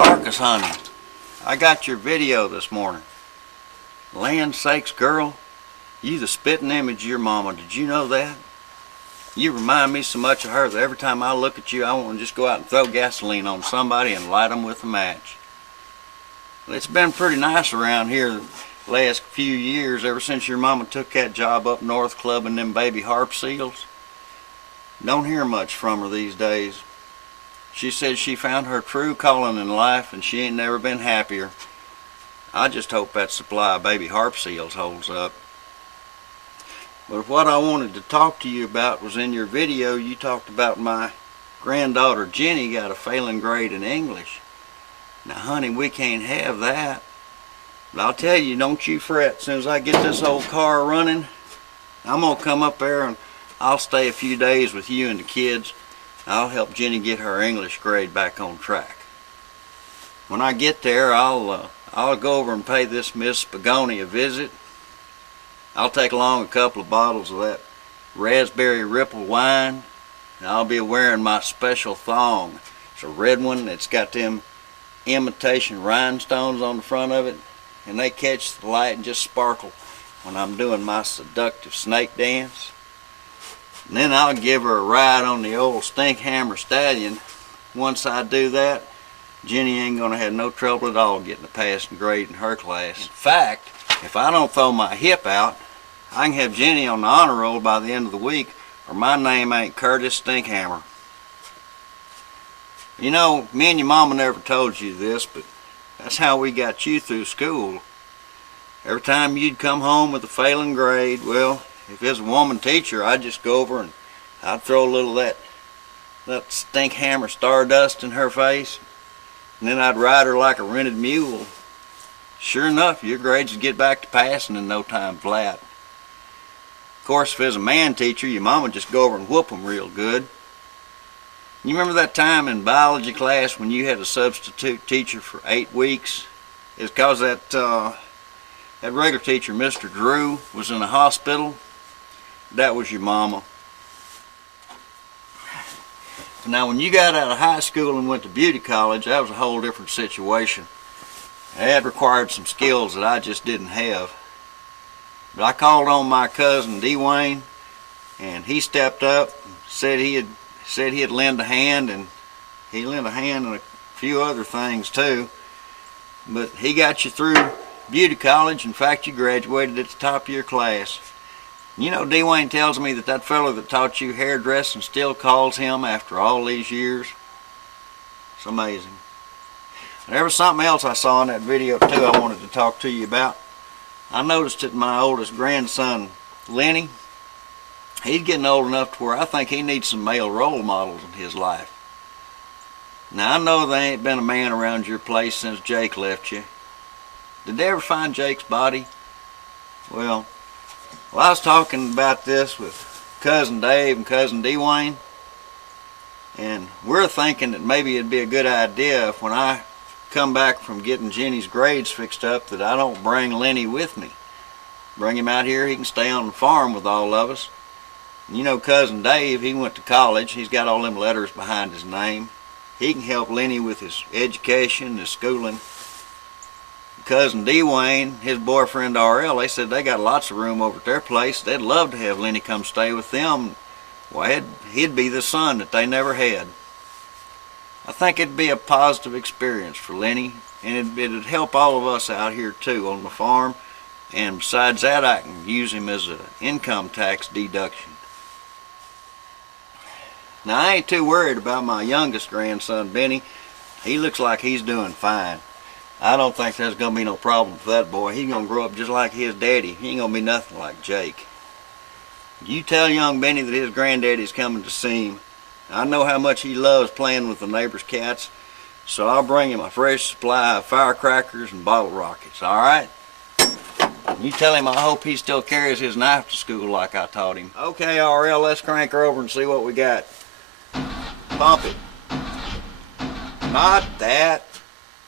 Dorkus, honey, I got your video this morning. Land sakes, girl, you the spitting image of your mama. Did you know that? You remind me so much of her that every time I look at you, I want to just go out and throw gasoline on somebody and light them with a match. Well, it's been pretty nice around here the last few years, ever since your mama took that job up north clubbing them baby harp seals. Don't hear much from her these days. She said she found her true calling in life and she ain't never been happier. I just hope that supply of baby harp seals holds up. But what I wanted to talk to you about was in your video you talked about my granddaughter Jenny got a failing grade in English. Now honey, we can't have that. But I'll tell you, don't you fret. As soon as I get this old car running, I'm going to come up there and I'll stay a few days with you and the kids. I'll help Jenny get her English grade back on track. When I get there, I'll go over and pay this Miss Spagoni a visit. I'll take along a couple of bottles of that raspberry ripple wine. And I'll be wearing my special thong. It's a red one. It's got them imitation rhinestones on the front of it. And they catch the light and just sparkle when I'm doing my seductive snake dance. And then I'll give her a ride on the old Stinkhammer Stallion. Once I do that, Jenny ain't gonna have no trouble at all getting a passing grade in her class. In fact, if I don't throw my hip out, I can have Jenny on the honor roll by the end of the week, or my name ain't Curtis Stinkhammer. You know, me and your mama never told you this, but that's how we got you through school. Every time you'd come home with a failing grade, well, if it's a woman teacher, I'd just go over and I'd throw a little of that Stinkhammer stardust in her face, and then I'd ride her like a rented mule. Sure enough, your grades would get back to passing in no time flat. Of course, if it's a man teacher, your mama would just go over and whoop them real good. You remember that time in biology class when you had a substitute teacher for 8 weeks? It's because that regular teacher, Mr. Drew, was in the hospital. That was your mama. Now, when you got out of high school and went to beauty college, that was a whole different situation. That required some skills that I just didn't have. But I called on my cousin Dwayne, and he stepped up and said he'd lend a hand, and he lent a hand in a few other things too. But he got you through beauty college. In fact, you graduated at the top of your class. You know, Dwayne tells me that fellow that taught you hairdressing still calls him after all these years. It's amazing. And there was something else I saw in that video too I wanted to talk to you about. I noticed that my oldest grandson, Lenny, he's getting old enough to where I think he needs some male role models in his life. Now, I know there ain't been a man around your place since Jake left you. Did they ever find Jake's body? Well, I was talking about this with Cousin Dave and Cousin Dwayne, and we're thinking that maybe it'd be a good idea if when I come back from getting Jenny's grades fixed up that I don't bring Lenny with me. Bring him out here, he can stay on the farm with all of us. And you know, Cousin Dave, he went to college, he's got all them letters behind his name. He can help Lenny with his education, his schooling. Cousin Dwayne, his boyfriend RL, they said they got lots of room over at their place. They'd love to have Lenny come stay with them. Well, he'd be the son that they never had. I think it'd be a positive experience for Lenny, and it'd help all of us out here too on the farm. And besides that, I can use him as an income tax deduction. Now, I ain't too worried about my youngest grandson, Benny. He looks like he's doing fine. I don't think there's going to be no problem for that boy. He's going to grow up just like his daddy. He ain't going to be nothing like Jake. You tell young Benny that his granddaddy's coming to see him. I know how much he loves playing with the neighbor's cats, so I'll bring him a fresh supply of firecrackers and bottle rockets, all right? You tell him I hope he still carries his knife to school like I taught him. Okay, RL, let's crank her over and see what we got. Pump it. Not that.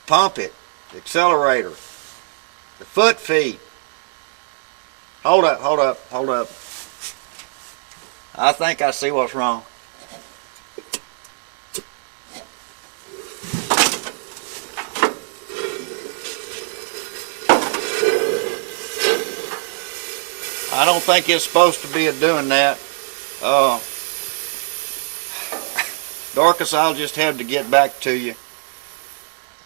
Pump it. Accelerator. The foot feet. Hold up, hold up, hold up. I think I see what's wrong. I don't think it's supposed to be doing that. Dorkus, I'll just have to get back to you.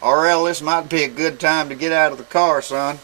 RL, this might be a good time to get out of the car, son.